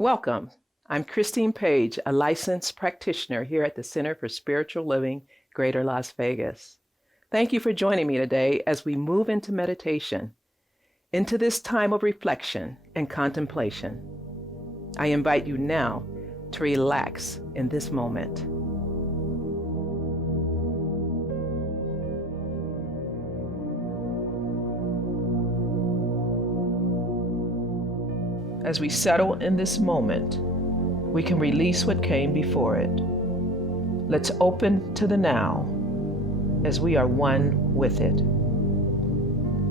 Welcome. I'm Christine Page, a licensed practitioner here at the Center for Spiritual Living, Greater Las Vegas. Thank you for joining me today as we move into meditation, into this time of reflection and contemplation. I invite you now to relax in this moment. As we settle in this moment, we can release what came before it. Let's open to the now as we are one with it.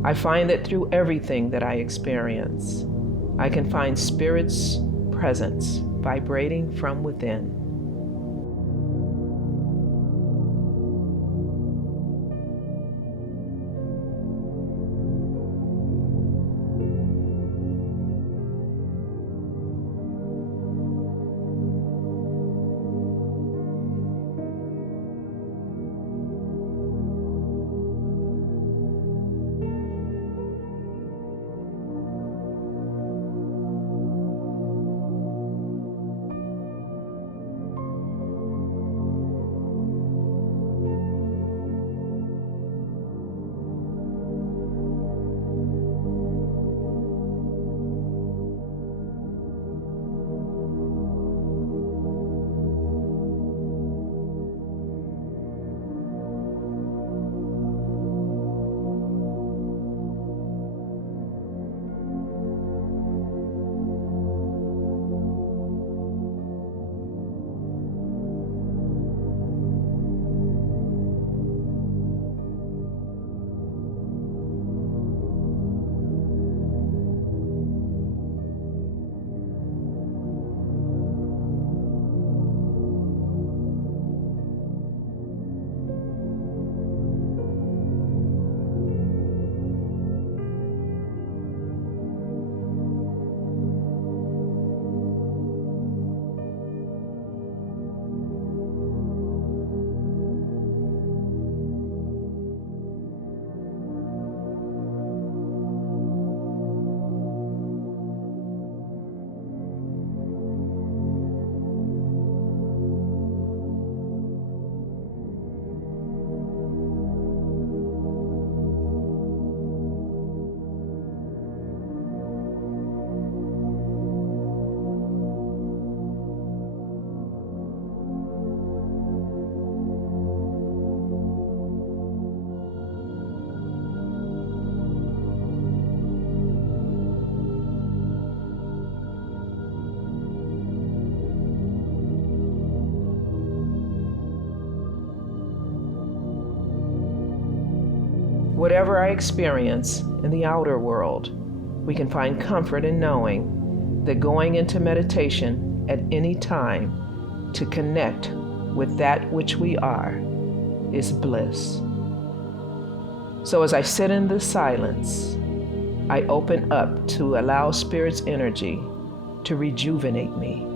I find that through everything that I experience, I can find Spirit's presence vibrating from within. Whatever I experience in the outer world, we can find comfort in knowing that going into meditation at any time to connect with that which we are is bliss. So as I sit in this silence, I open up to allow Spirit's energy to rejuvenate me.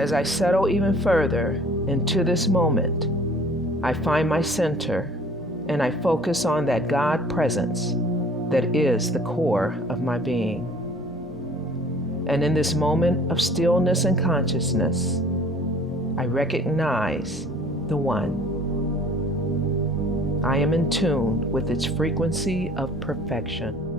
As I settle even further into this moment, I find my center and I focus on that God presence that is the core of my being. And in this moment of stillness and consciousness, I recognize the One. I am in tune with its frequency of perfection.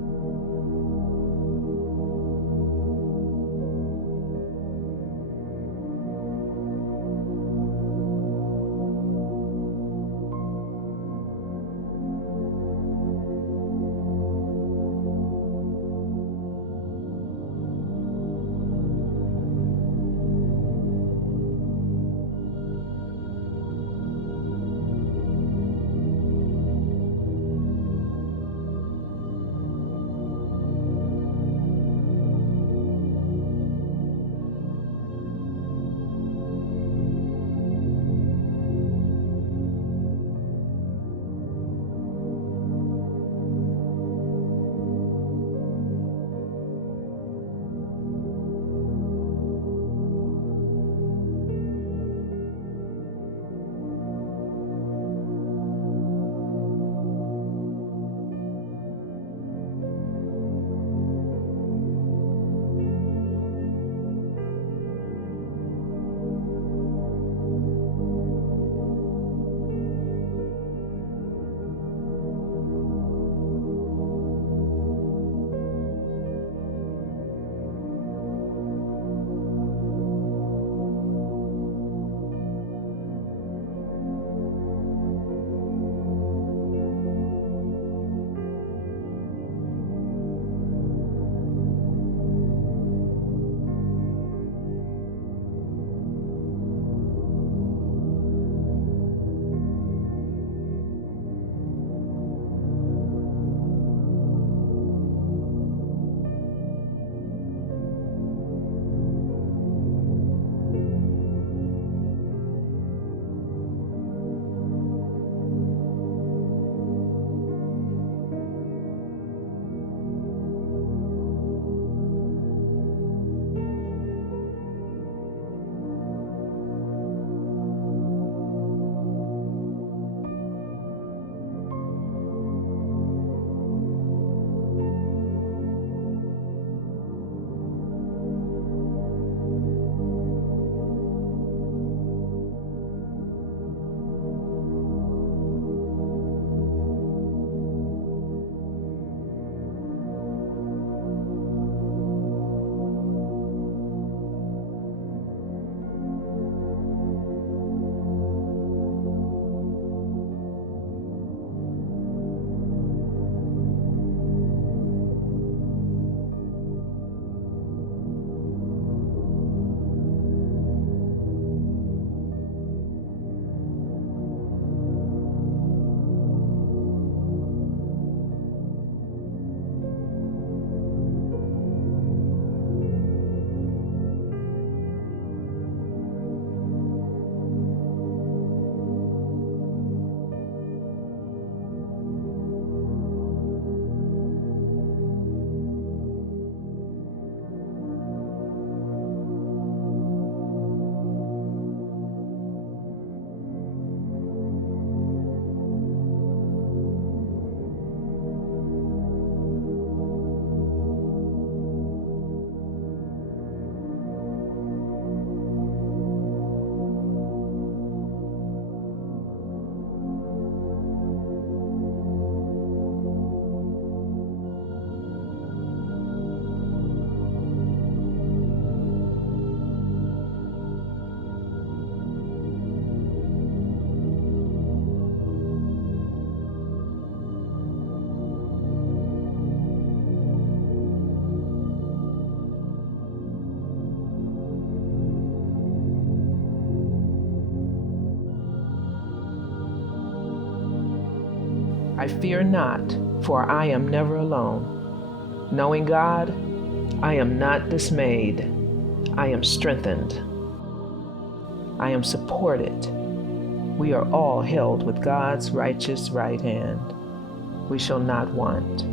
I fear not, for I am never alone. Knowing God, I am not dismayed. I am strengthened. I am supported. We are all held with God's righteous right hand. We shall not want.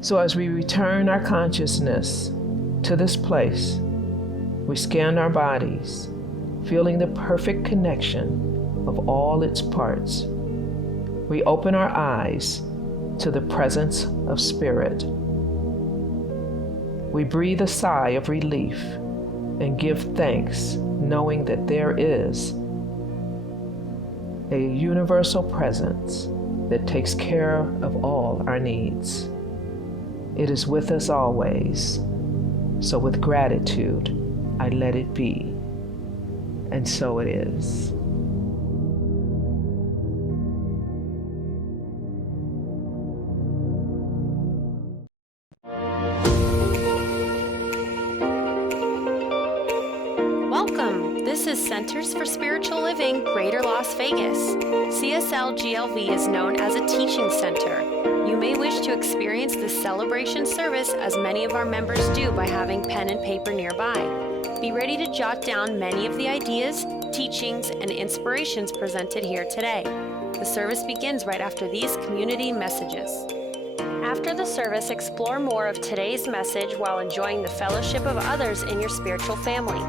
So as we return our consciousness to this place, we scan our bodies, feeling the perfect connection of all its parts. We open our eyes to the presence of spirit. We breathe a sigh of relief and give thanks, knowing that there is a universal presence that takes care of all our needs. It is with us always. So with gratitude, I let it be. And so it is. Welcome. This is Centers for Spiritual Living, Greater Las Vegas. CSLGLV is known as a teaching center. You may wish to experience this celebration service as many of our members do by having pen and paper nearby. Be ready to jot down many of the ideas, teachings, and inspirations presented here today. The service begins right after these community messages. After the service, explore more of today's message while enjoying the fellowship of others in your spiritual family.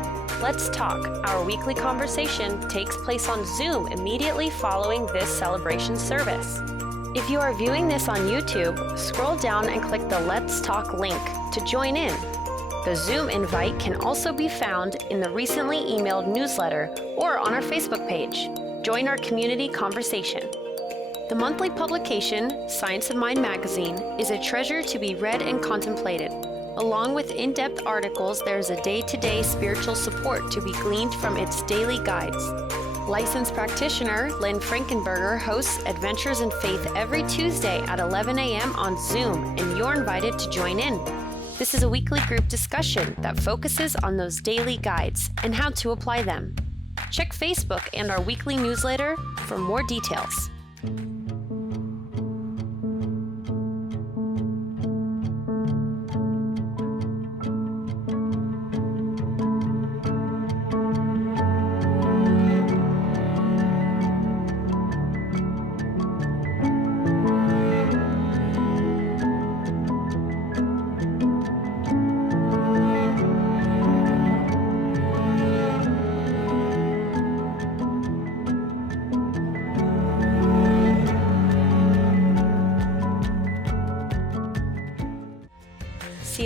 Let's Talk, our weekly conversation, takes place on Zoom immediately following this celebration service. If you are viewing this on YouTube, scroll down and click the Let's Talk link to join in. The Zoom invite can also be found in the recently emailed newsletter or on our Facebook page. Join our community conversation. The monthly publication, Science of Mind magazine, is a treasure to be read and contemplated. Along with in-depth articles, there is a day-to-day spiritual support to be gleaned from its daily guides. Licensed practitioner Lynn Frankenberger hosts Adventures in Faith every Tuesday at 11 a.m. on Zoom, and you're invited to join in. This is a weekly group discussion that focuses on those daily guides and how to apply them. Check Facebook and our weekly newsletter for more details.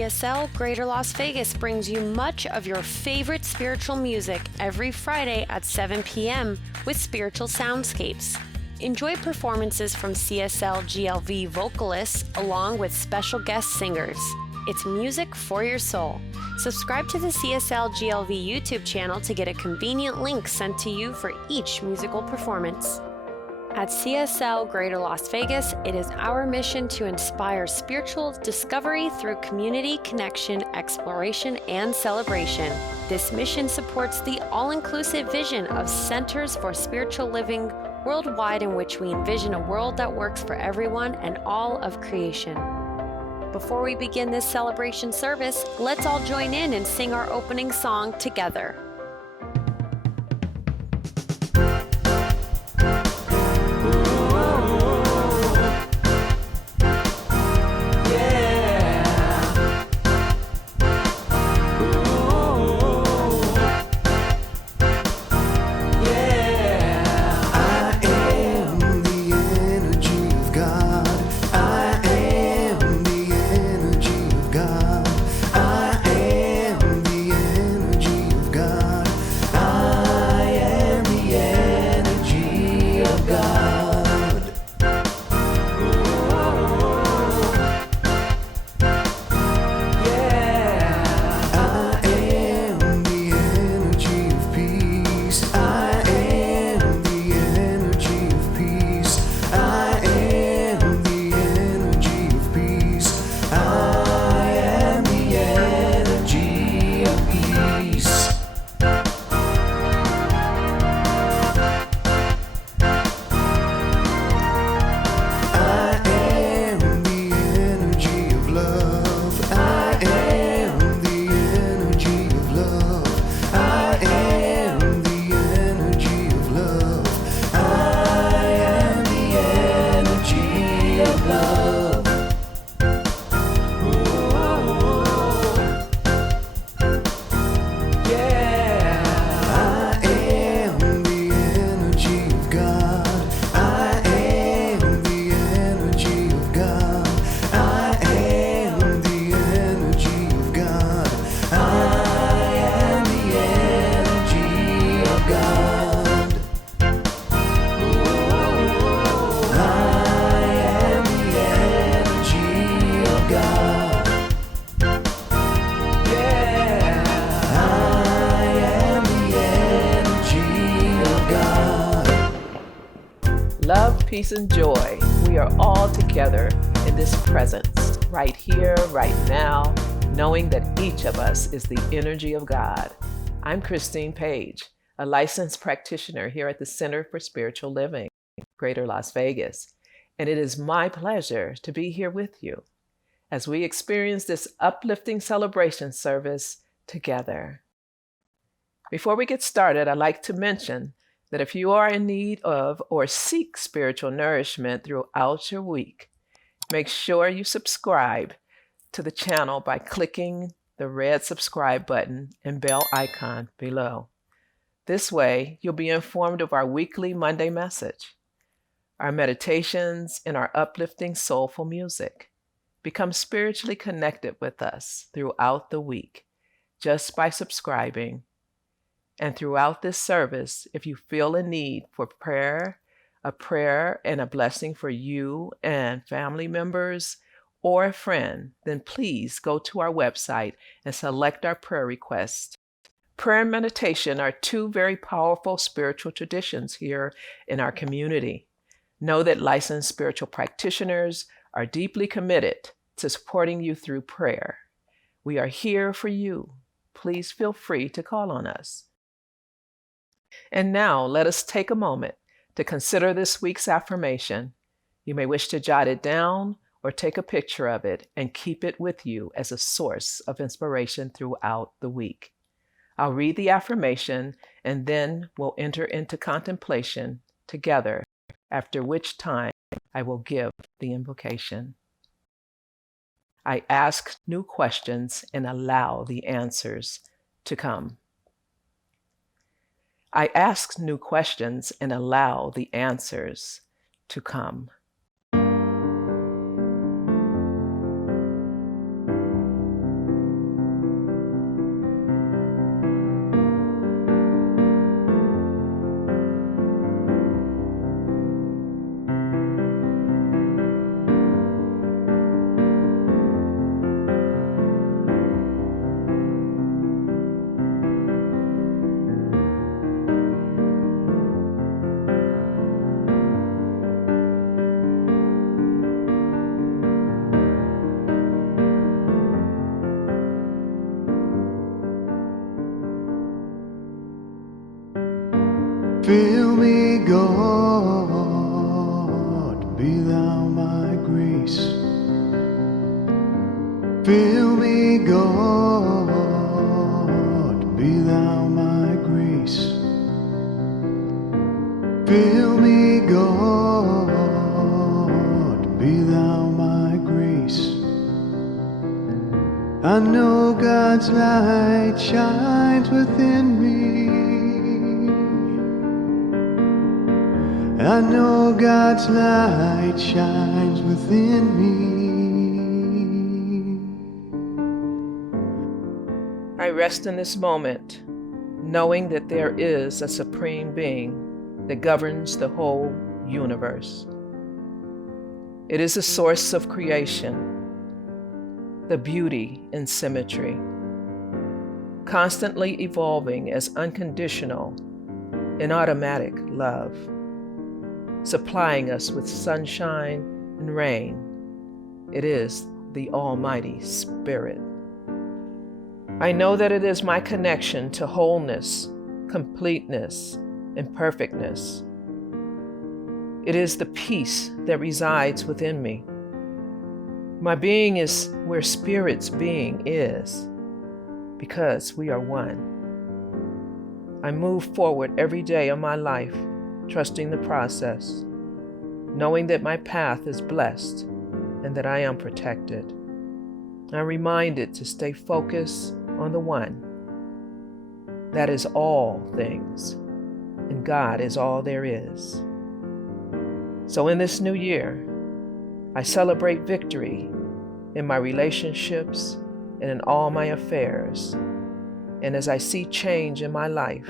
CSL Greater Las Vegas brings you much of your favorite spiritual music every Friday at 7 p.m. with Spiritual Soundscapes. Enjoy performances from CSLGLV vocalists along with special guest singers. It's music for your soul. Subscribe to the CSLGLV YouTube channel to get a convenient link sent to you for each musical performance. At CSL Greater Las Vegas, it is our mission to inspire spiritual discovery through community connection, exploration, and celebration. This mission supports the all-inclusive vision of Centers for Spiritual Living worldwide, in which we envision a world that works for everyone and all of creation. Before we begin this celebration service, let's all join in and sing our opening song together. God. peace, and joy. We are all together in this presence, right here, right now, knowing that each of us is the energy of God. I'm Christine Page, a licensed practitioner here at the Center for Spiritual Living, Greater Las Vegas, and it is my pleasure to be here with you as we experience this uplifting celebration service together. Before we get started, I'd like to mention that if you are in need of or seek spiritual nourishment throughout your week, make sure you subscribe to the channel by clicking the red subscribe button and bell icon below. This way, you'll be informed of our weekly Monday message, our meditations, and our uplifting soulful music. Become spiritually connected with us throughout the week just by subscribing. And throughout this service, if you feel a need for a prayer and a blessing for you and family members or a friend, then please go to our website and select our prayer request. Prayer and meditation are two very powerful spiritual traditions here in our community. Know that licensed spiritual practitioners are deeply committed to supporting you through prayer. We are here for you. Please feel free to call on us. And now let us take a moment to consider this week's affirmation. You may wish to jot it down or take a picture of it and keep it with you as a source of inspiration throughout the week. I'll read the affirmation and then we'll enter into contemplation together, after which time I will give the invocation. I ask new questions and allow the answers to come. I ask new questions and allow the answers to come. Fill me, God, be thou my grace. Fill me, God, be thou my grace. Fill me, God, be thou my grace. I know God's light shines within me. I know God's light shines within me. I rest in this moment, knowing that there is a supreme being that governs the whole universe. It is the source of creation, the beauty and symmetry, constantly evolving as unconditional and automatic love, supplying us with sunshine and rain. It is the Almighty Spirit. I know that it is my connection to wholeness, completeness, and perfectness. It is the peace that resides within me. My being is where Spirit's being is, because we are one. I move forward every day of my life, trusting the process, knowing that my path is blessed and that I am protected. I'm reminded to stay focused on the one. That is all things, and God is all there is. So in this new year, I celebrate victory in my relationships and in all my affairs. And as I see change in my life,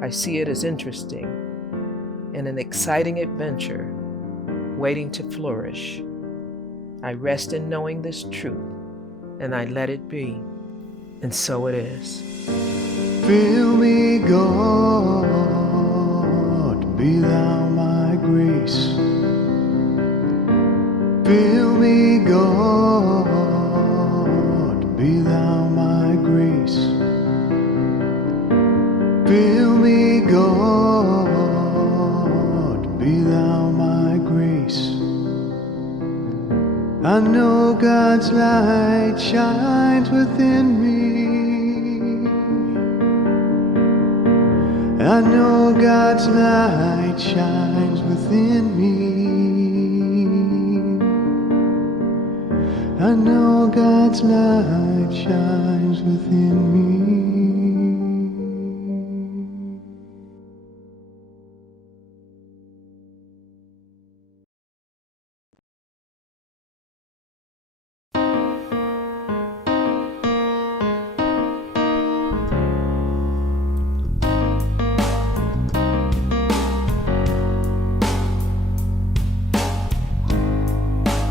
I see it as interesting and an exciting adventure waiting to flourish. I rest in knowing this truth, and I let it be, and so it is. Fill me, God, be thou my grace. Fill me, God, be thou my grace. Fill me, God, be thou my grace. I know God's light shines within me. I know God's light shines within me. I know God's light shines within me.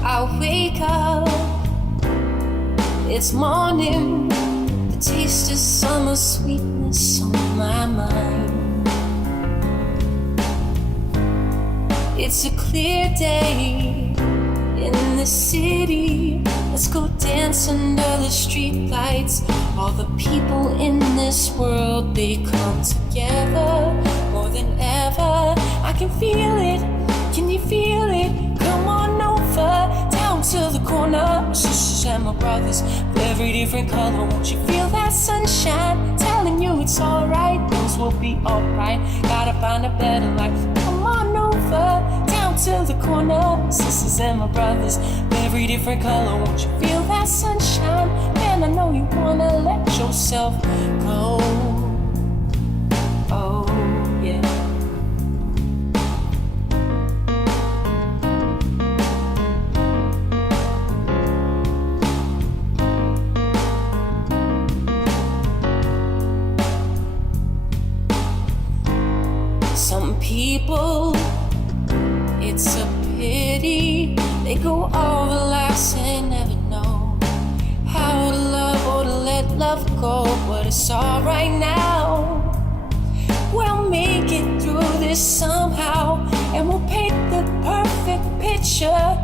I wake up, it's morning, the taste of summer sweetness on my mind. It's a clear day in the city. Let's go dance under the street lights. All the people in this world, they come together more than ever. I can feel it, can you feel it? Come on over, down to the corner. My sisters and my brothers of every different color. Won't you feel that sunshine? Telling you it's alright, things will be alright. Gotta find a better life. Come on over, down to the corner. My sisters and my brothers of every different color. Won't you feel that sunshine? Man, I know you wanna let yourself go. Oh, yeah. Some people, it's a pity, they go all the lives and never know how to love or to let love go. But it's alright now, we'll make it through this somehow, and we'll paint the perfect picture.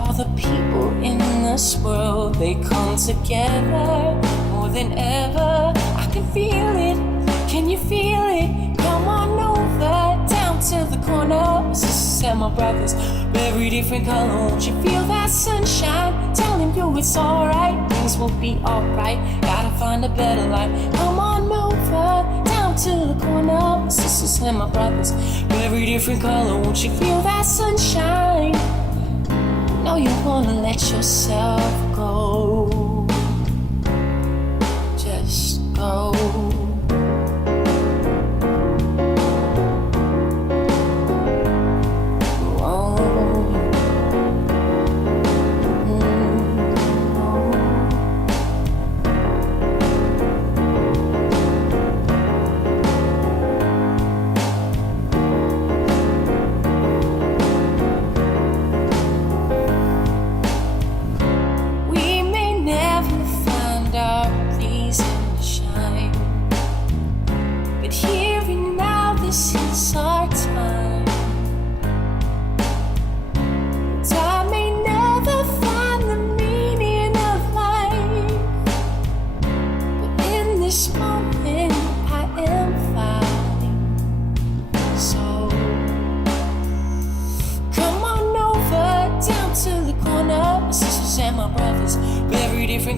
All the people in this world, they come together more than ever. I can feel it, can you feel it? Come on over, down to the corner. My sisters and my brothers of every different color. Won't you feel that sunshine? Telling you it's alright, things will be alright. Gotta find a better life. Come on over, down to the corner. My sisters and my brothers of every different color. Won't you feel that sunshine? Know you wanna let yourself go. Just go.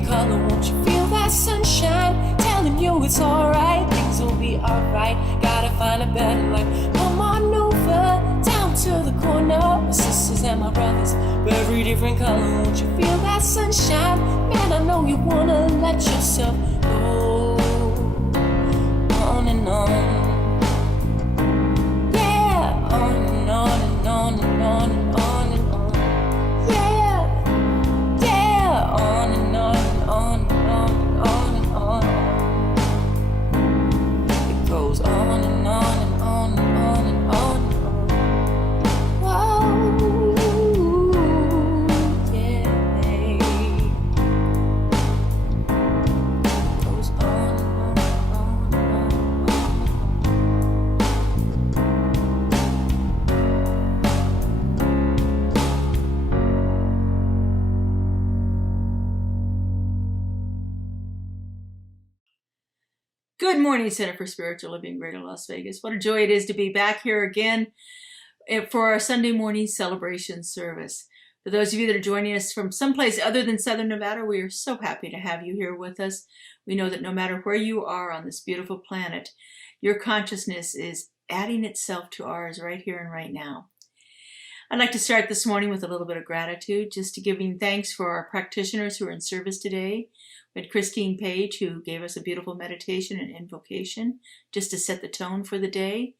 Color, won't you feel that sunshine? Telling you it's alright, things will be alright. Gotta find a better life. Come on over, down to the corner. My sisters and my brothers of every different color. Won't you feel that sunshine? Man, I know you wanna let yourself go. On and on. Yeah, on and on and on and on and on and on. Yeah, yeah, on and on. On and on and on and on. It goes on and on and on and on and on and on. Whoa, yeah. It goes on and on and on and on. Good morning, Center for Spiritual Living, Greater Las Vegas. What a joy it is to be back here again for our Sunday morning celebration service. For those of you that are joining us from someplace other than Southern Nevada, we are so happy to have you here with us. We know that no matter where you are on this beautiful planet, your consciousness is adding itself to ours right here and right now. I'd like to start this morning with a little bit of gratitude, just to giving thanks for our practitioners who are in service today. We had Christine Page, who gave us a beautiful meditation and invocation, just to set the tone for the day.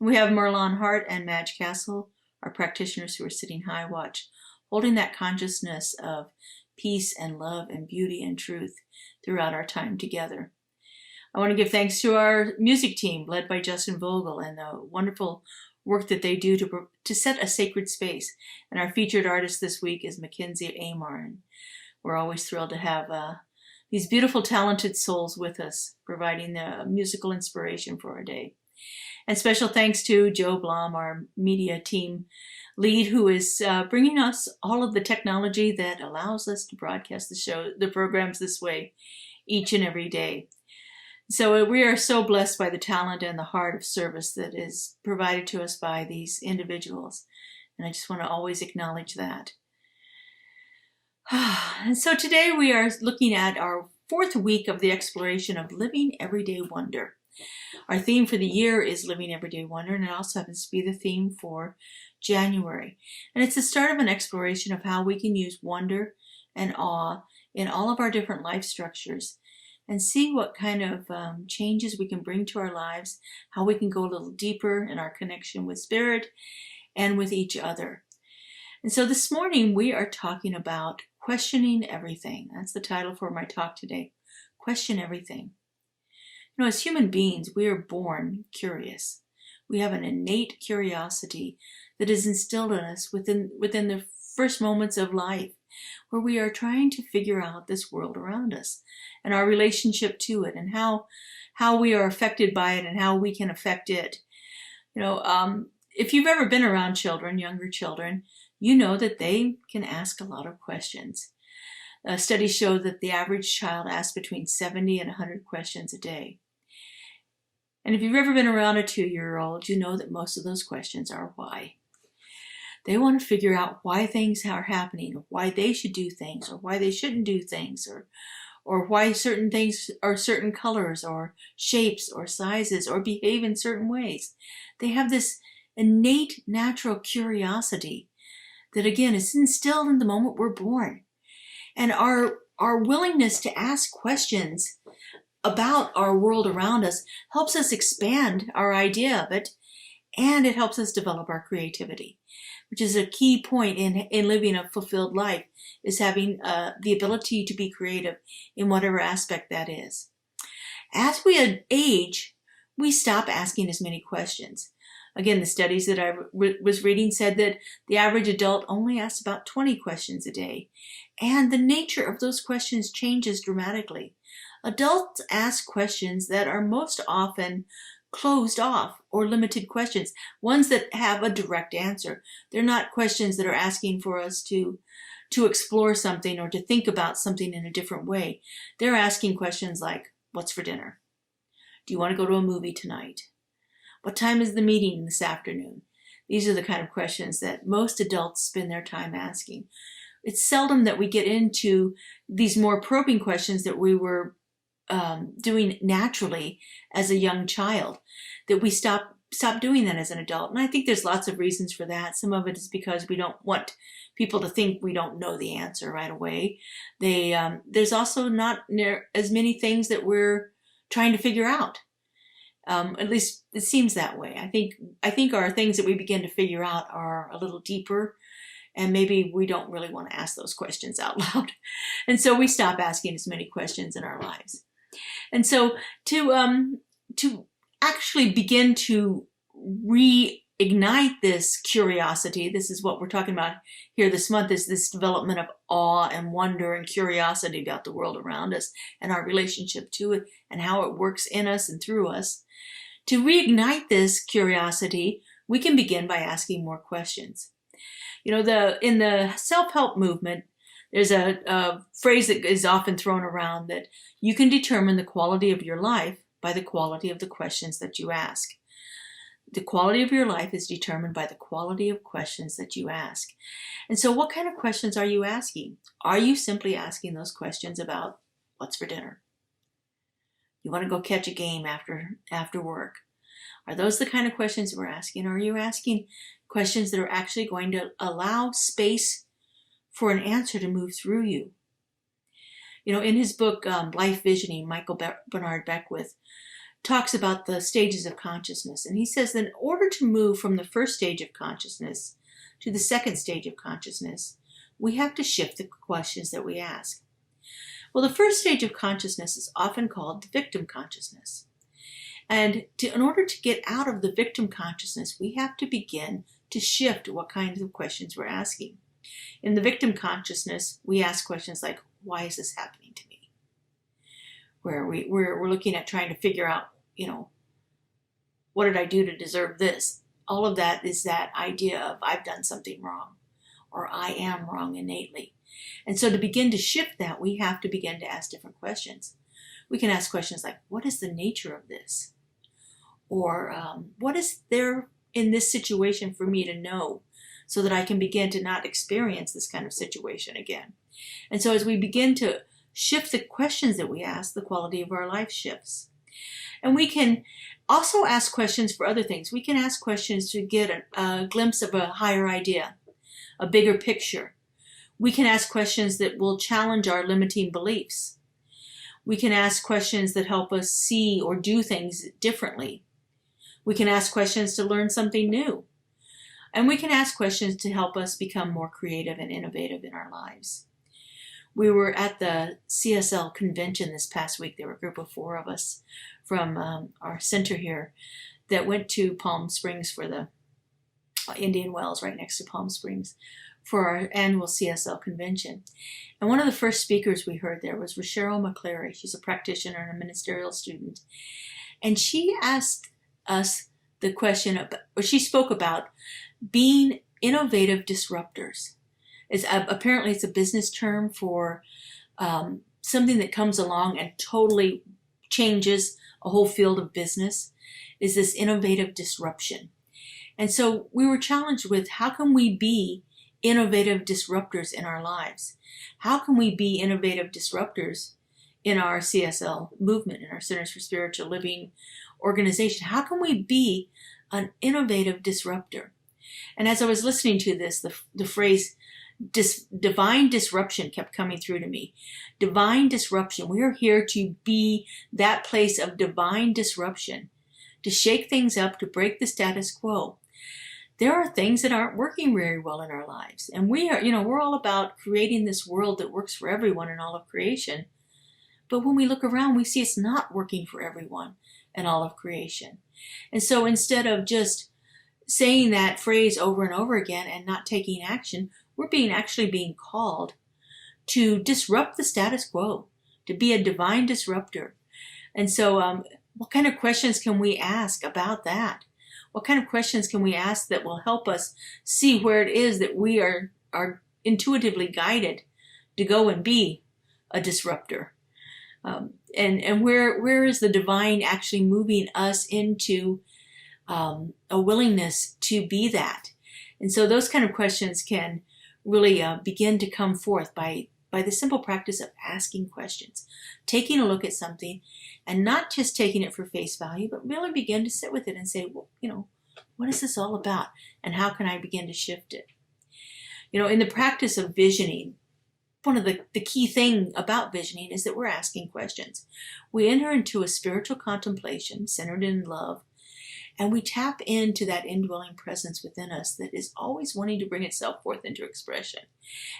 And we have Merlon Hart and Madge Castle, our practitioners who are sitting high watch, holding that consciousness of peace and love and beauty and truth throughout our time together. I want to give thanks to our music team, led by Justin Vogel, and the wonderful work that they do to set a sacred space. And our featured artist this week is Mackenzie Amar. And we're always thrilled to have these beautiful, talented souls with us, providing the musical inspiration for our day. And special thanks to Joe Blom, our media team lead, who is bringing us all of the technology that allows us to broadcast the programs this way each and every day. So we are so blessed by the talent and the heart of service that is provided to us by these individuals. And I just want to always acknowledge that. And so today we are looking at our fourth week of the exploration of Living Everyday Wonder. Our theme for the year is Living Everyday Wonder, and it also happens to be the theme for January. And it's the start of an exploration of how we can use wonder and awe in all of our different life structures, and see what kind of changes we can bring to our lives, how we can go a little deeper in our connection with Spirit and with each other. And so this morning we are talking about questioning everything. That's the title for my talk today. Question everything. You know, as human beings, we are born curious. We have an innate curiosity that is instilled in us within the first moments of life, where we are trying to figure out this world around us and our relationship to it, and how we are affected by it and how we can affect it. You know, if you've ever been around children, younger children, you know that they can ask a lot of questions. Studies show that the average child asks between 70 and 100 questions a day. And if you've ever been around a 2-year-old, you know that most of those questions are why. They want to figure out why things are happening, or why they should do things, or why they shouldn't do things, or why certain things are certain colors or shapes or sizes or behave in certain ways. They have this innate natural curiosity that, again, is instilled in the moment we're born. And our willingness to ask questions about our world around us helps us expand our idea of it, and it helps us develop our creativity, which is a key point in living a fulfilled life, is having the ability to be creative in whatever aspect that is. As we age, we stop asking as many questions. Again, the studies that I was reading said that the average adult only asks about 20 questions a day, and the nature of those questions changes dramatically. Adults ask questions that are most often closed off or limited questions, ones that have a direct answer. They're not questions that are asking for us to explore something or to think about something in a different way. They're asking questions like, what's for dinner? Do you want to go to a movie tonight? What time is the meeting this afternoon? These are the kind of questions that most adults spend their time asking. It's seldom that we get into these more probing questions that we were doing naturally as a young child, that we stop doing that as an adult. And I think there's lots of reasons for that. Some of it is because we don't want people to think we don't know the answer right away. There's also not as many things that we're trying to figure out. At least it seems that way. I think our things that we begin to figure out are a little deeper, and maybe we don't really want to ask those questions out loud. And so we stop asking as many questions in our lives. And so to actually begin to reignite this curiosity, this is what we're talking about here this month, is this development of awe and wonder and curiosity about the world around us and our relationship to it and how it works in us and through us. To reignite this curiosity, we can begin by asking more questions. You know, in the self-help movement, there's a phrase that is often thrown around that you can determine the quality of your life by the quality of the questions that you ask. The quality of your life is determined by the quality of questions that you ask. And so what kind of questions are you asking? Are you simply asking those questions about what's for dinner? You want to go catch a game after work? Are those the kind of questions we're asking? Or are you asking questions that are actually going to allow space for an answer to move through you? You know, in his book, Life Visioning, Michael Bernard Beckwith talks about the stages of consciousness. And he says that in order to move from the first stage of consciousness to the second stage of consciousness, we have to shift the questions that we ask. Well, the first stage of consciousness is often called the victim consciousness. And in order to get out of the victim consciousness, we have to begin to shift what kinds of questions we're asking. In the victim consciousness, we ask questions like, why is this happening to me? Where we're looking at trying to figure out, what did I do to deserve this? All of that is that idea of I've done something wrong, or I am wrong innately. And so to begin to shift that, we have to begin to ask different questions. We can ask questions like, what is the nature of this? Or what is there in this situation for me to know so that I can begin to not experience this kind of situation again? And so as we begin to shift the questions that we ask, the quality of our life shifts. And we can also ask questions for other things. We can ask questions to get a glimpse of a higher idea, a bigger picture. We can ask questions that will challenge our limiting beliefs. We can ask questions that help us see or do things differently. We can ask questions to learn something new. And we can ask questions to help us become more creative and innovative in our lives. We were at the CSL convention this past week. There were a group of 4 of us from our center here that went to Palm Springs for the Indian Wells, right next to Palm Springs, for our annual CSL convention. And one of the first speakers we heard there was Cheryl McCleary. She's a practitioner and a ministerial student. And she asked us the question, she spoke about being innovative disruptors. Apparently it's a business term for something that comes along and totally changes a whole field of business, is this innovative disruption. And so we were challenged with, how can we be innovative disruptors in our lives? How can we be innovative disruptors in our CSL movement, in our Centers for Spiritual Living organization? How can we be an innovative disruptor? And as I was listening to this, the phrase divine disruption kept coming through to me. Divine disruption. We are here to be that place of divine disruption, to shake things up, to break the status quo. There are things that aren't working very well in our lives. And we're all about creating this world that works for everyone in all of creation. But when we look around, we see it's not working for everyone in all of creation. And so instead of just saying that phrase over and over again and not taking action, we're actually being called to disrupt the status quo, to be a divine disruptor. And so what kind of questions can we ask about that? What kind of questions can we ask that will help us see where it is that we are intuitively guided to go and be a disruptor? And where is the divine actually moving us into a willingness to be that? And so those kind of questions can really begin to come forth by the simple practice of asking questions, taking a look at something, and not just taking it for face value, but really begin to sit with it and say, well, what is this all about? And how can I begin to shift it? In the practice of visioning, one of the key thing about visioning is that we're asking questions. We enter into a spiritual contemplation centered in love, and we tap into that indwelling presence within us that is always wanting to bring itself forth into expression.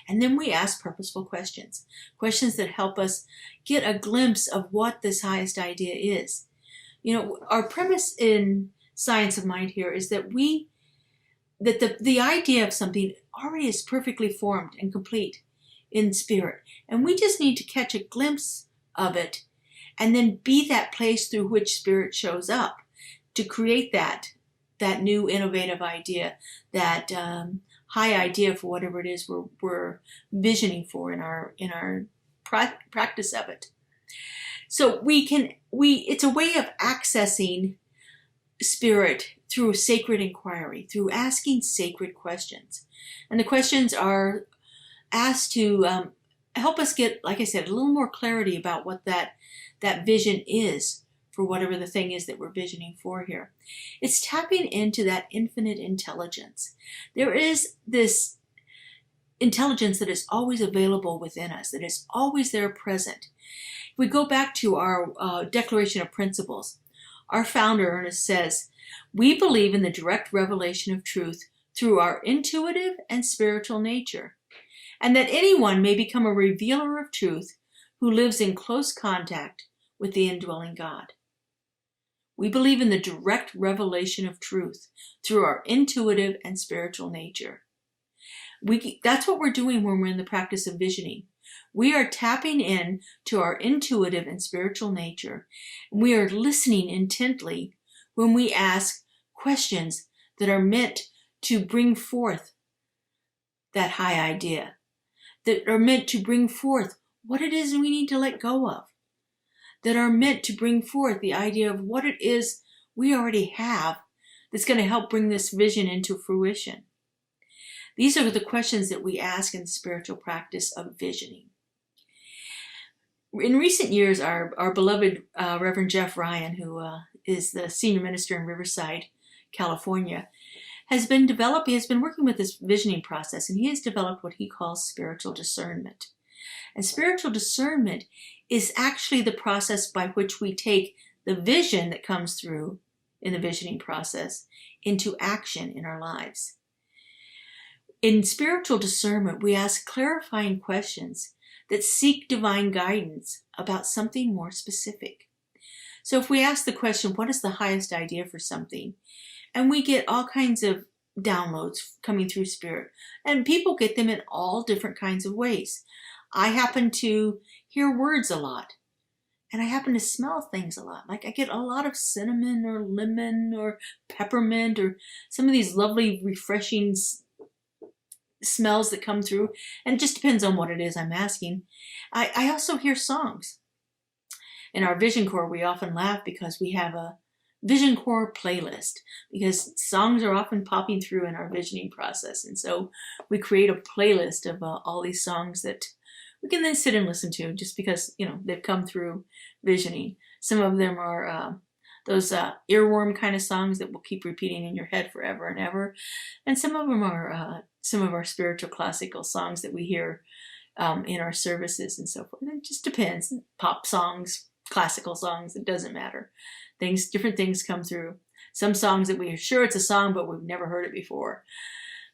And then we ask purposeful questions that help us get a glimpse of what this highest idea is. Our premise in Science of Mind here is that the idea of something already is perfectly formed and complete in spirit. And we just need to catch a glimpse of it and then be that place through which spirit shows up to create that new innovative idea, that high idea for whatever it is we're visioning for in our practice of it. So it's a way of accessing spirit through sacred inquiry, through asking sacred questions. And the questions are asked to help us get, like I said, a little more clarity about what that vision is for whatever the thing is that we're visioning for here. It's tapping into that infinite intelligence. There is this intelligence that is always available within us, that is always there present. If we go back to our Declaration of Principles, our founder, Ernest, says, "We believe in the direct revelation of truth through our intuitive and spiritual nature, and that anyone may become a revealer of truth who lives in close contact with the indwelling God." We believe in the direct revelation of truth through our intuitive and spiritual nature. That's what we're doing when we're in the practice of visioning. We are tapping in to our intuitive and spiritual nature. We are listening intently when we ask questions that are meant to bring forth that high idea, that are meant to bring forth what it is we need to let go of, that are meant to bring forth the idea of what it is we already have that's going to help bring this vision into fruition. These are the questions that we ask in the spiritual practice of visioning. In recent years, our beloved Reverend Jeff Ryan, who is the senior minister in Riverside, California, has been working with this visioning process, and he has developed what he calls spiritual discernment. And spiritual discernment is actually the process by which we take the vision that comes through in the visioning process into action in our lives. In spiritual discernment, we ask clarifying questions that seek divine guidance about something more specific. So if we ask the question, what is the highest idea for something? And we get all kinds of downloads coming through spirit. And people get them in all different kinds of ways. I happen to hear words a lot. And I happen to smell things a lot. Like I get a lot of cinnamon or lemon or peppermint or some of these lovely, refreshing smells that come through, and it just depends on what it is I'm asking. I also hear songs. In our Vision Corps, we often laugh because we have a Vision Corps playlist, because songs are often popping through in our visioning process, and so we create a playlist of all these songs that we can then sit and listen to, just because they've come through visioning. Some of them are those earworm kind of songs that will keep repeating in your head forever and ever, and some of them are some of our spiritual classical songs that we hear in our services and so forth. It just depends. Pop songs, classical songs, it doesn't matter. Different things come through. Some songs that we are sure it's a song, but we've never heard it before.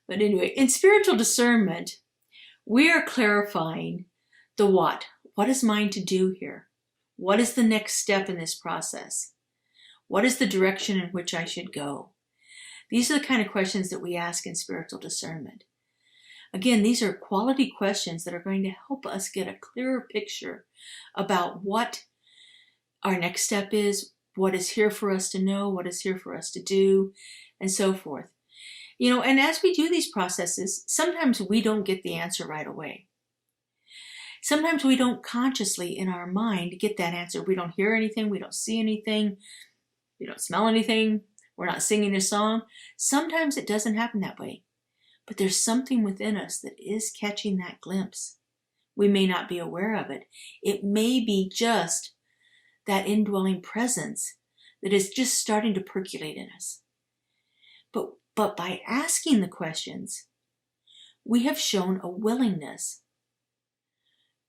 But anyway, in spiritual discernment, we are clarifying the what. What is mine to do here? What is the next step in this process? What is the direction in which I should go? These are the kind of questions that we ask in spiritual discernment. Again, these are quality questions that are going to help us get a clearer picture about what our next step is, what is here for us to know, what is here for us to do, and so forth. And as we do these processes, sometimes we don't get the answer right away. Sometimes we don't consciously in our mind get that answer. We don't hear anything, we don't see anything, we don't smell anything, we're not singing a song. Sometimes it doesn't happen that way. But there's something within us that is catching that glimpse. We may not be aware of it. It may be just that indwelling presence that is just starting to percolate in us. But by asking the questions, we have shown a willingness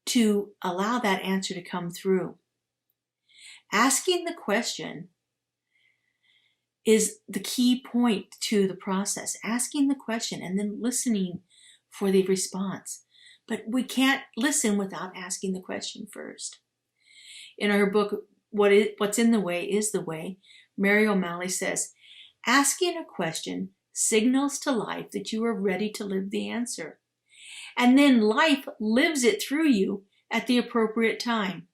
to allow that answer to come through. Asking the question is the key point to the process. Asking the question and then listening for the response. But we can't listen without asking the question first. In her book, What's in the Way is the Way, Mary O'Malley says, asking a question signals to life that you are ready to live the answer. And then life lives it through you at the appropriate time.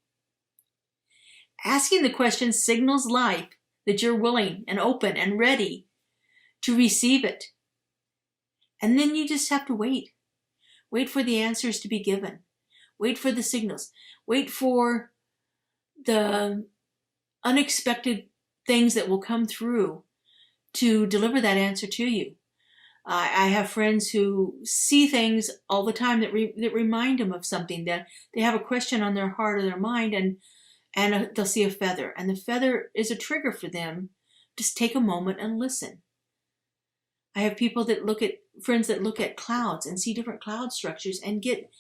Asking the question signals life that you're willing and open and ready to receive it. And then you just have to wait. Wait for the answers to be given. Wait for the signals. Wait for the unexpected things that will come through to deliver that answer to you. I have friends who see things all the time that remind them of something, that they have a question on their heart or their mind, and they'll see a feather, and the feather is a trigger for them. Just take a moment and listen. I have friends that look at clouds and see different cloud structures and get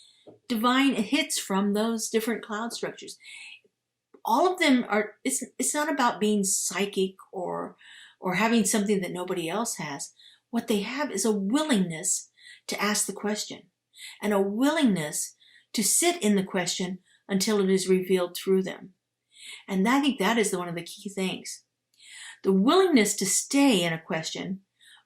divine hits from those different cloud structures. All of them are, it's not about being psychic or having something that nobody else has. What they have is a willingness to ask the question, and a willingness to sit in the question until it is revealed through them. And I think that is one of the key things. The willingness to stay in a question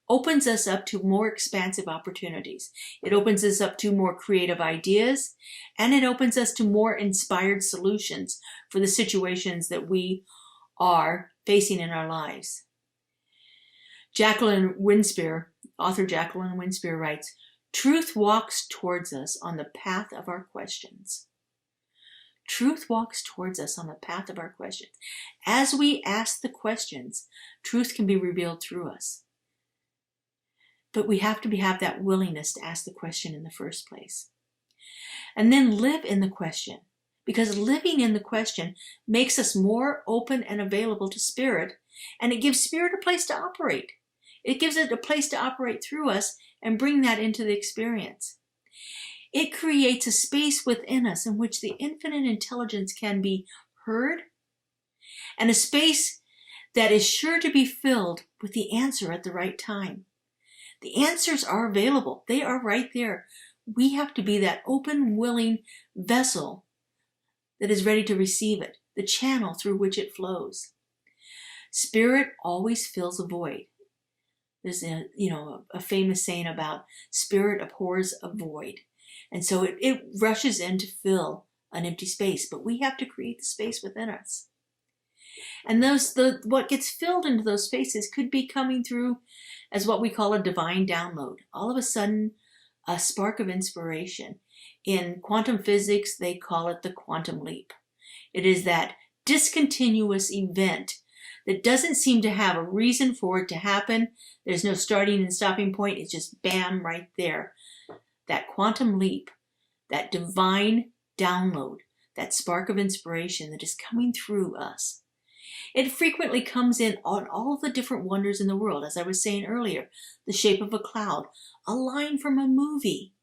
opens us up to more expansive opportunities. It opens us up to more creative ideas, and it opens us to more inspired solutions for the situations that we are facing in our lives. Author Jacqueline Winspear writes, "Truth walks towards us on the path of our questions." Truth walks towards us on the path of our questions. As we ask the questions, truth can be revealed through us. But we have to have that willingness to ask the question in the first place. And then live in the question, because living in the question makes us more open and available to Spirit, and it gives Spirit a place to operate. It gives it a place to operate through us and bring that into the experience. It creates a space within us in which the infinite intelligence can be heard, and a space that is sure to be filled with the answer at the right time. The answers are available. They are right there. We have to be that open, willing vessel that is ready to receive it, the channel through which it flows. Spirit always fills a void. There's a famous saying about Spirit abhors a void. And so it rushes in to fill an empty space, but we have to create the space within us. And what gets filled into those spaces could be coming through as what we call a divine download. All of a sudden, a spark of inspiration. In quantum physics, they call it the quantum leap. It is that discontinuous event that doesn't seem to have a reason for it to happen. There's no starting and stopping point. It's just bam, right there. That quantum leap, that divine download, that spark of inspiration that is coming through us. It frequently comes in on all the different wonders in the world. As I was saying earlier, the shape of a cloud, a line from a movie,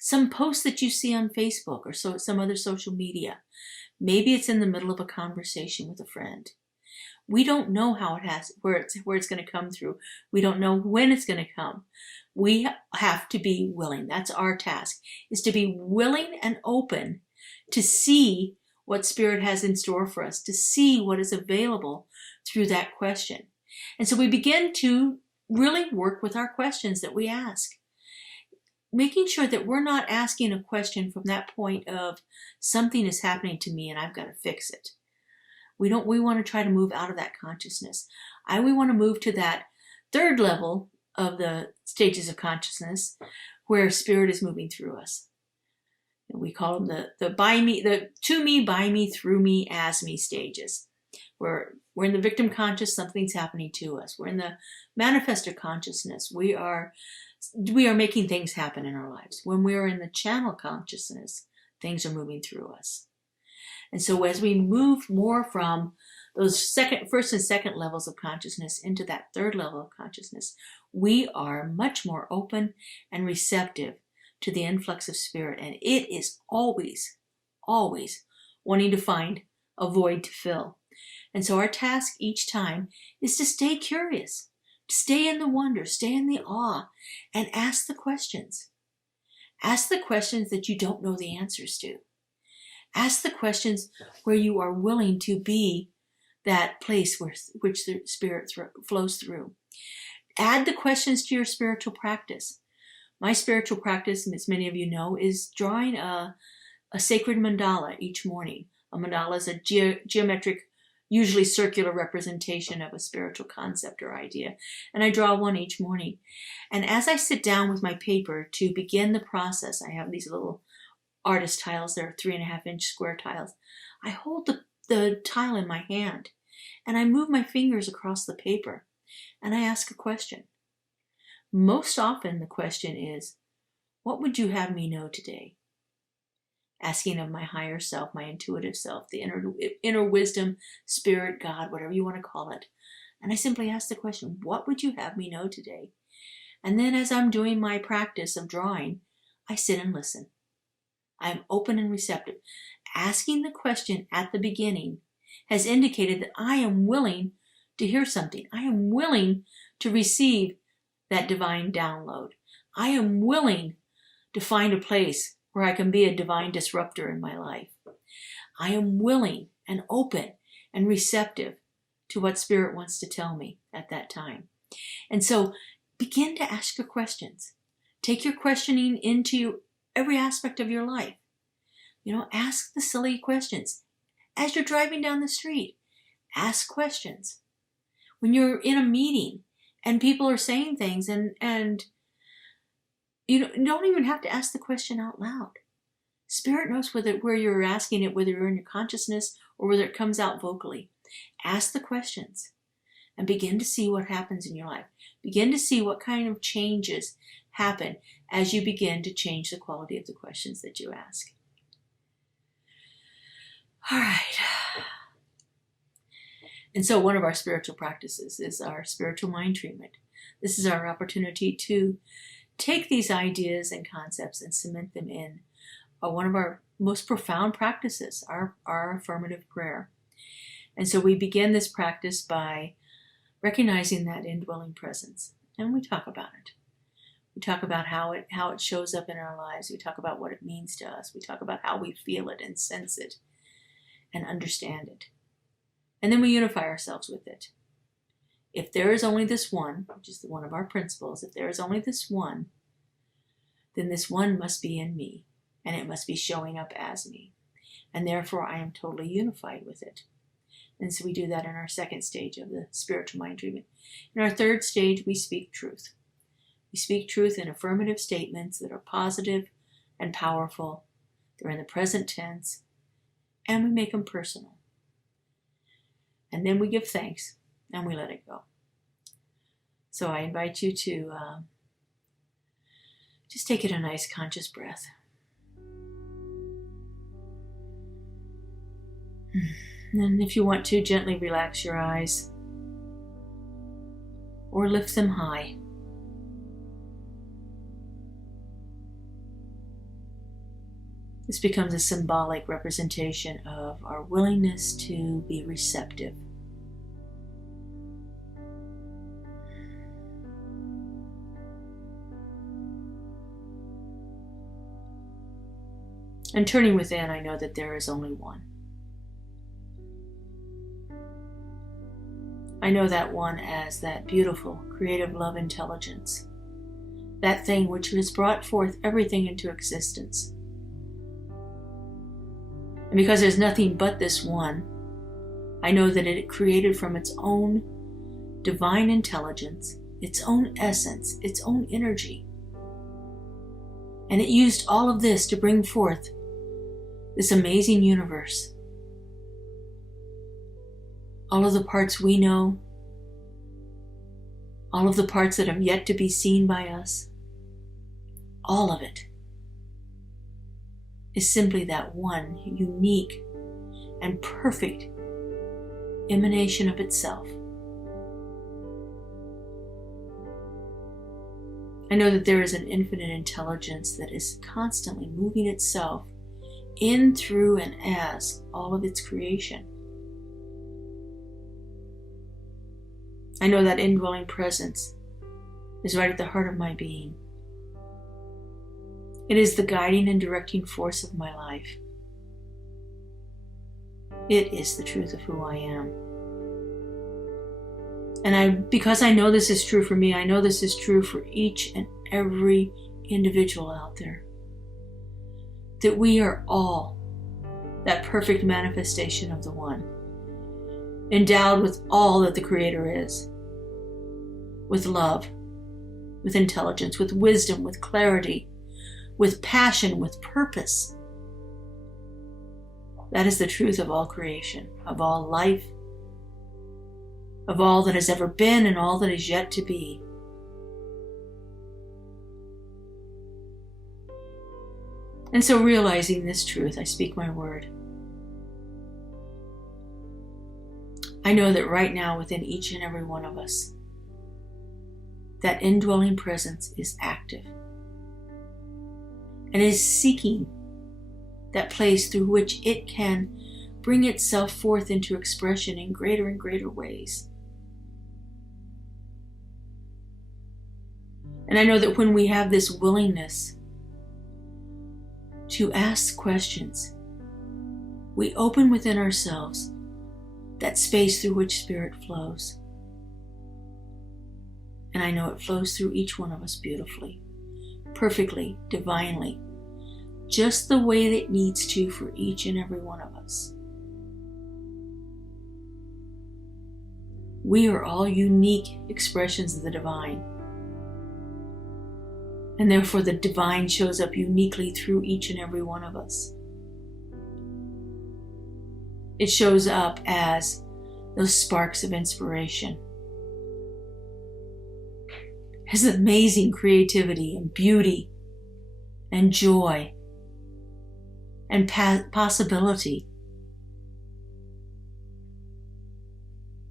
some post that you see on Facebook or some other social media. Maybe it's in the middle of a conversation with a friend. We don't know where it's going to come through. We don't know when it's going to come. We have to be willing. That's our task, is to be willing and open to see what Spirit has in store for us, to see what is available through that question. And so we begin to really work with our questions that we ask, making sure that we're not asking a question from that point of something is happening to me and I've got to fix it. We want to try to move out of that consciousness. We want to move to that third level of the stages of consciousness where Spirit is moving through us. And we call them the by me, the to me, by me, through me, as me stages. We're in the victim conscious, something's happening to us. We're in the manifestor consciousness. We are making things happen in our lives. When we are in the channel consciousness, things are moving through us. And so as we move more from those first and second levels of consciousness into that third level of consciousness, we are much more open and receptive to the influx of Spirit. And it is always, always wanting to find a void to fill. And so our task each time is to stay curious, to stay in the wonder, stay in the awe, and ask the questions. Ask the questions that you don't know the answers to. Ask the questions where you are willing to be that place which the Spirit flows through. Add the questions to your spiritual practice. My spiritual practice, as many of you know, is drawing a sacred mandala each morning. A mandala is a geometric, usually circular representation of a spiritual concept or idea. And I draw one each morning. And as I sit down with my paper to begin the process, I have these little artist tiles. They're 3.5-inch square tiles. I hold the tile in my hand, and I move my fingers across the paper, and I ask a question. Most often the question is, what would you have me know today? Asking of my higher self, my intuitive self, the inner wisdom, spirit, God, whatever you want to call it. And I simply ask the question, what would you have me know today? And then as I'm doing my practice of drawing, I sit and listen. I am open and receptive. Asking the question at the beginning has indicated that I am willing to hear something. I am willing to receive that divine download. I am willing to find a place where I can be a divine disruptor in my life. I am willing and open and receptive to what Spirit wants to tell me at that time. And so begin to ask your questions. Take your questioning into every aspect of your life. Ask the silly questions. As you're driving down the street, ask questions. When you're in a meeting and people are saying things and you don't even have to ask the question out loud. Spirit knows where you're asking it, whether you're in your consciousness or whether it comes out vocally. Ask the questions and begin to see what happens in your life. Begin to see what kind of changes happen as you begin to change the quality of the questions that you ask. All right. And so one of our spiritual practices is our spiritual mind treatment. This is our opportunity to take these ideas and concepts and cement them in one of our most profound practices, our affirmative prayer. And so we begin this practice by recognizing that indwelling presence. And we talk about it. We talk about how it shows up in our lives. We talk about what it means to us. We talk about how we feel it and sense it and understand it. And then we unify ourselves with it. If there is only this one, which is one of our principles, if there is only this one, then this one must be in me, and it must be showing up as me. And therefore, I am totally unified with it. And so we do that in our second stage of the spiritual mind treatment. In our third stage, we speak truth. We speak truth in affirmative statements that are positive and powerful. They're in the present tense, and we make them personal. And then we give thanks, and we let it go. So I invite you to just take it a nice conscious breath. And then if you want to, gently relax your eyes or lift them high. This becomes a symbolic representation of our willingness to be receptive. And turning within, I know that there is only one. I know that one as that beautiful, creative love intelligence, that thing which has brought forth everything into existence. And because there's nothing but this one, I know that it created from its own divine intelligence, its own essence, its own energy. And it used all of this to bring forth this amazing universe. All of the parts we know, all of the parts that have yet to be seen by us, all of it is simply that one unique and perfect emanation of itself. I know that there is an infinite intelligence that is constantly moving itself in, through, and as all of its creation. I know that indwelling presence is right at the heart of my being. It is the guiding and directing force of my life. It is the truth of who I am. And because I know this is true for me, I know this is true for each and every individual out there. That we are all that perfect manifestation of the One, endowed with all that the Creator is, with love, with intelligence, with wisdom, with clarity, with passion, with purpose. That is the truth of all creation, of all life, of all that has ever been and all that is yet to be. And so, realizing this truth, I speak my word. I know that right now within each and every one of us, that indwelling presence is active and is seeking that place through which it can bring itself forth into expression in greater and greater ways. And I know that when we have this willingness to ask questions, we open within ourselves that space through which Spirit flows. And I know it flows through each one of us beautifully, perfectly, divinely, just the way that it needs to for each and every one of us. We are all unique expressions of the divine. And therefore the divine shows up uniquely through each and every one of us. It shows up as those sparks of inspiration, as amazing creativity and beauty and joy and possibility.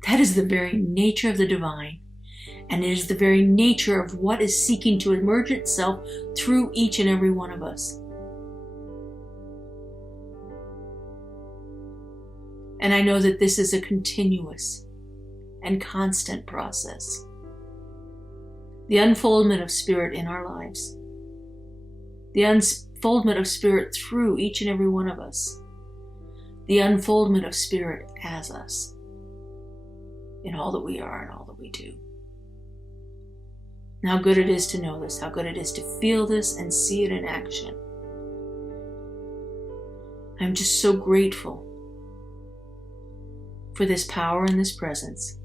That is the very nature of the divine, and it is the very nature of what is seeking to emerge itself through each and every one of us. And I know that this is a continuous and constant process. The unfoldment of Spirit in our lives. The unfoldment of Spirit through each and every one of us. The unfoldment of Spirit as us. In all that we are and all that we do. And how good it is to know this, how good it is to feel this and see it in action. I'm just so grateful for this power and this presence.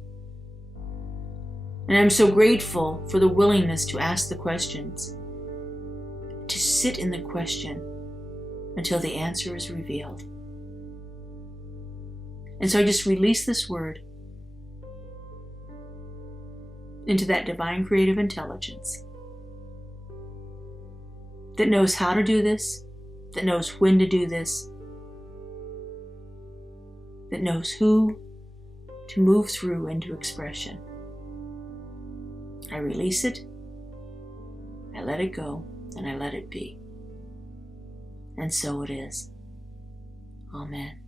And I'm so grateful for the willingness to ask the questions, to sit in the question until the answer is revealed. And so I just release this word into that divine creative intelligence that knows how to do this, that knows when to do this, that knows who to move through into expression. I release it, I let it go, and I let it be. And so it is. Amen.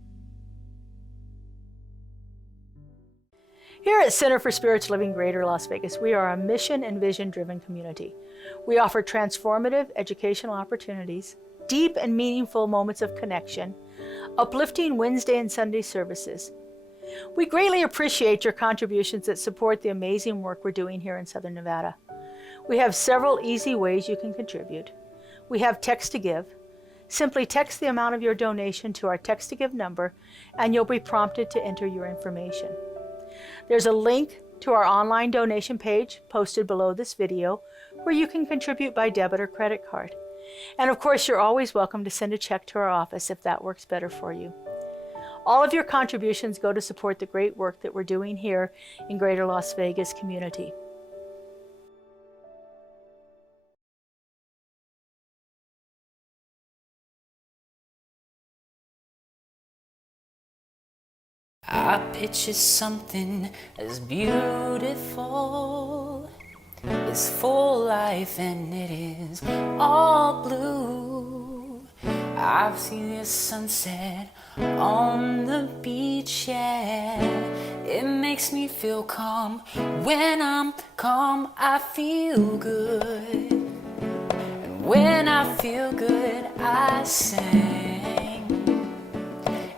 Here at Center for Spiritual Living Greater Las Vegas, we are a mission and vision-driven community. We offer transformative educational opportunities, deep and meaningful moments of connection, uplifting Wednesday and Sunday services. We greatly appreciate your contributions that support the amazing work we're doing here in Southern Nevada. We have several easy ways you can contribute. We have text to give. Simply text the amount of your donation to our text to give number and you'll be prompted to enter your information. There's a link to our online donation page posted below this video where you can contribute by debit or credit card. And of course, you're always welcome to send a check to our office if that works better for you. All of your contributions go to support the great work that we're doing here in Greater Las Vegas community. I picture something as beautiful. It's full life and it is all blue. I've seen the sunset on the beach, yeah. It makes me feel calm. When I'm calm, I feel good. And when I feel good, I sing.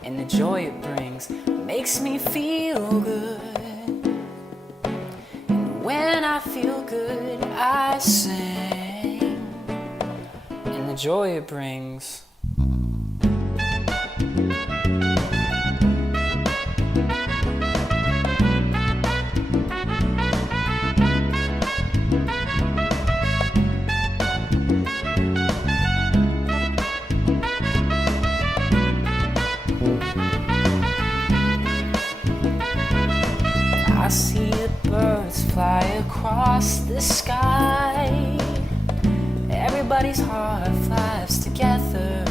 And the joy it brings makes me feel good. And when I feel good, I sing. And the joy it brings. fly across the sky. Everybody's heart flies together.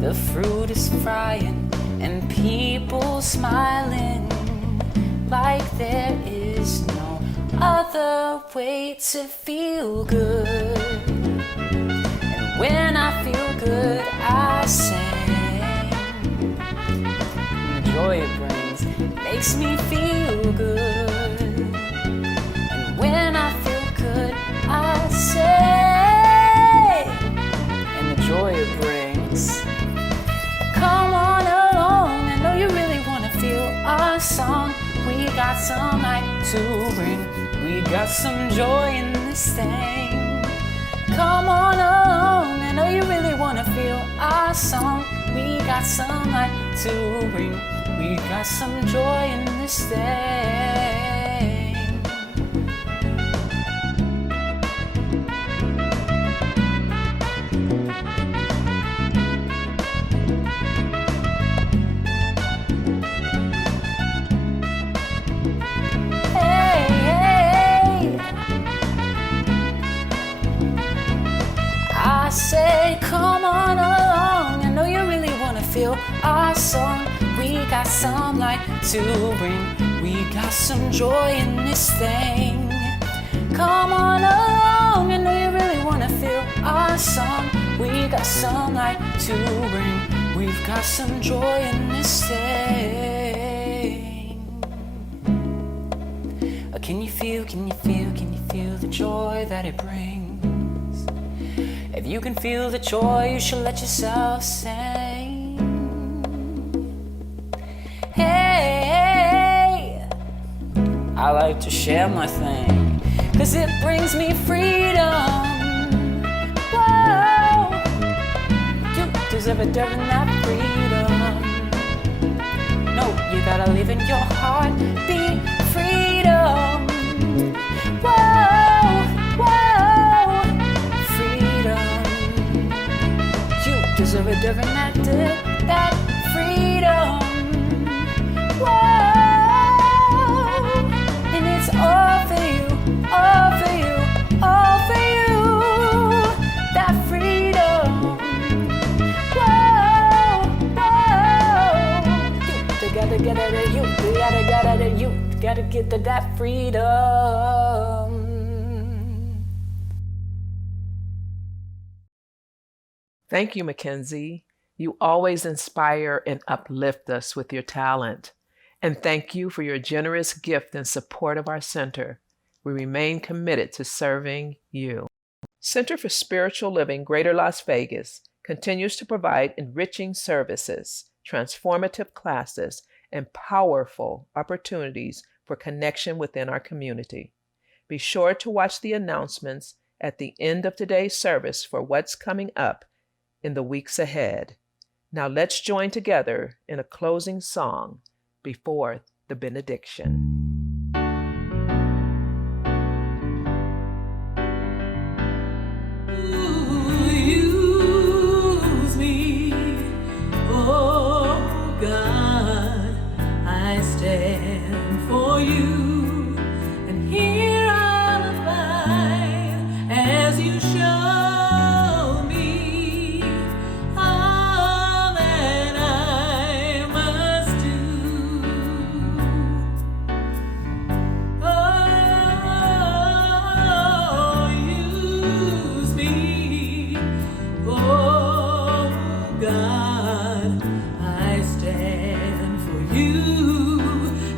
The fruit is frying and people smiling like there is no other way to feel good. And when I feel good, I sing. The joy it brings makes me feel good. And when I feel good, I say. And the joy it brings. Come on along, I know you really wanna feel our song. We got some light to bring. We got some joy in this thing. Come on along, I know you really wanna feel our song. We got some light to bring. We got some joy in this thing. I say, come on along. I know you really wanna feel our song. We got some light to bring. We got some joy in this thing. Come on along. I know you really wanna feel our song. We got some light to bring. We've got some joy in this thing. Can you feel the joy that it brings? If you can feel the joy, you should let yourself sing. Hey, I like to share my thing, 'cause it brings me freedom. Whoa, you deserve it during that freedom. No, you gotta live in your heart, be freedom. Whoa, whoa, freedom. You deserve it during that freedom. Whoa, and it's all for you, all for you, all for you. That freedom. Whoa, whoa. You gotta get out of you, you gotta get out of you, gotta get to that freedom. Thank you, Mackenzie. You always inspire and uplift us with your talent. And thank you for your generous gift and support of our center. We remain committed to serving you. Center for Spiritual Living Greater Las Vegas continues to provide enriching services, transformative classes, and powerful opportunities for connection within our community. Be sure to watch the announcements at the end of today's service for what's coming up in the weeks ahead. Now let's join together in a closing song before the benediction. Use me, oh God, I stand for you, and here I'll abide as you show me all that I must do. Oh, use me, oh God, I stand for you,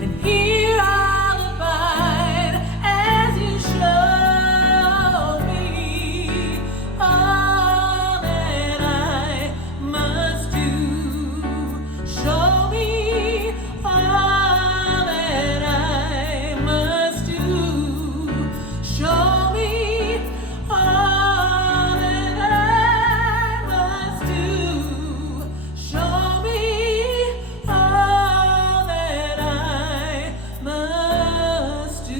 and here I'll abide as you show me all that I must do. Show me all that I must do. Show me all that I must do. Show me all that I must do.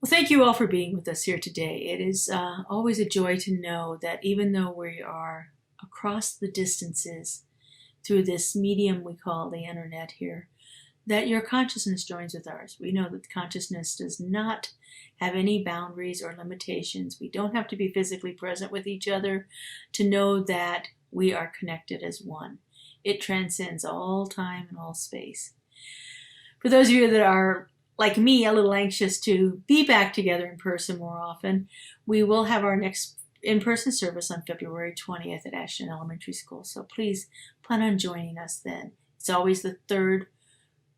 Well, thank you all for being with us here today. It is always a joy to know that even though we are across the distances through this medium we call the internet here, that your consciousness joins with ours. We know that consciousness does not have any boundaries or limitations. We don't have to be physically present with each other to know that we are connected as one. It transcends all time and all space. For those of you that are, like me, a little anxious to be back together in person more often, we will have our next in-person service on February 20th at Ashton Elementary School. So please plan on joining us then. It's always the third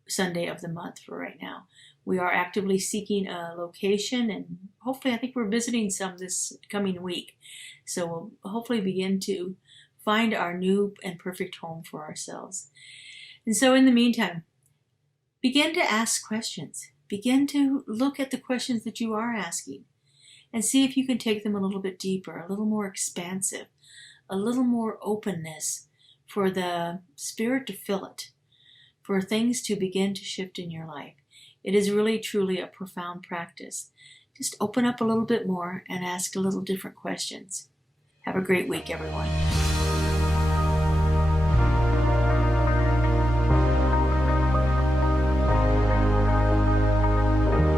Sunday of the month for right now. We are actively seeking a location, and hopefully I think we're visiting some this coming week. So we'll hopefully begin to find our new and perfect home for ourselves. And so in the meantime, begin to ask questions. Begin to look at the questions that you are asking and see if you can take them a little bit deeper, a little more expansive, a little more openness for the Spirit to fill it, for things to begin to shift in your life. It is really, truly a profound practice. Just open up a little bit more and ask a little different questions. Have a great week, everyone.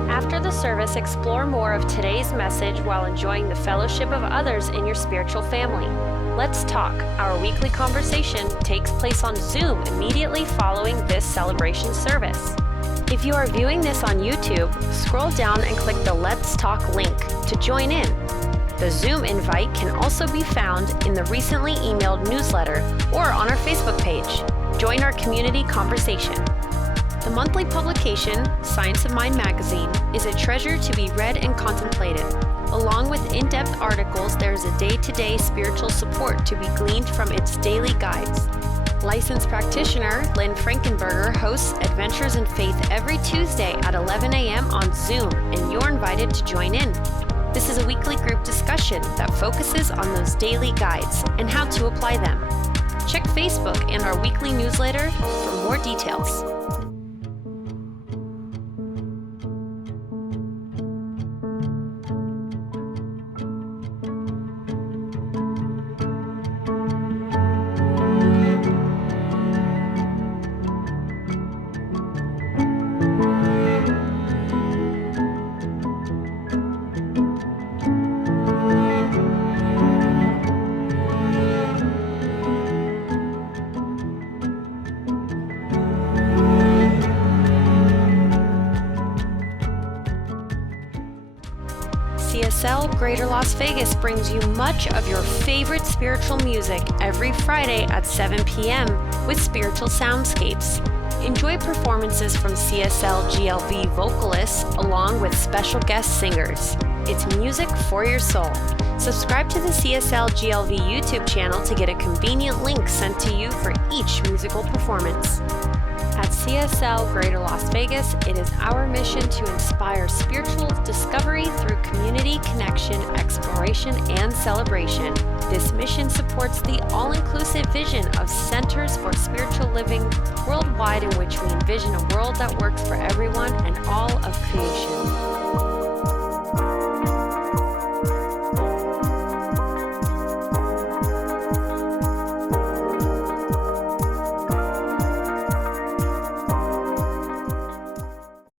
After the service, explore more of today's message while enjoying the fellowship of others in your spiritual family. Let's Talk, our weekly conversation, takes place on Zoom immediately following this celebration service. If you are viewing this on YouTube, scroll down and click the Let's Talk link to join in. The Zoom invite can also be found in the recently emailed newsletter or on our Facebook page. Join our community conversation. The monthly publication, Science of Mind magazine, is a treasure to be read and contemplated. Along with in-depth articles, there is a day-to-day spiritual support to be gleaned from its daily guides. Licensed practitioner Lynn Frankenberger hosts Adventures in Faith every Tuesday at 11 a.m. on Zoom, and you're invited to join in. This is a weekly group discussion that focuses on those daily guides and how to apply them. Check Facebook and our weekly newsletter for more details. CSL Greater Las Vegas brings you much of your favorite spiritual music every Friday at 7 p.m. with Spiritual Soundscapes. Enjoy performances from CSLGLV vocalists along with special guest singers. It's music for your soul. Subscribe to the CSLGLV YouTube channel to get a convenient link sent to you for each musical performance. At CSL Greater Las Vegas, it is our mission to inspire spiritual discovery through community connection, exploration, and celebration. This mission supports the all-inclusive vision of Centers for Spiritual Living worldwide, in which we envision a world that works for everyone and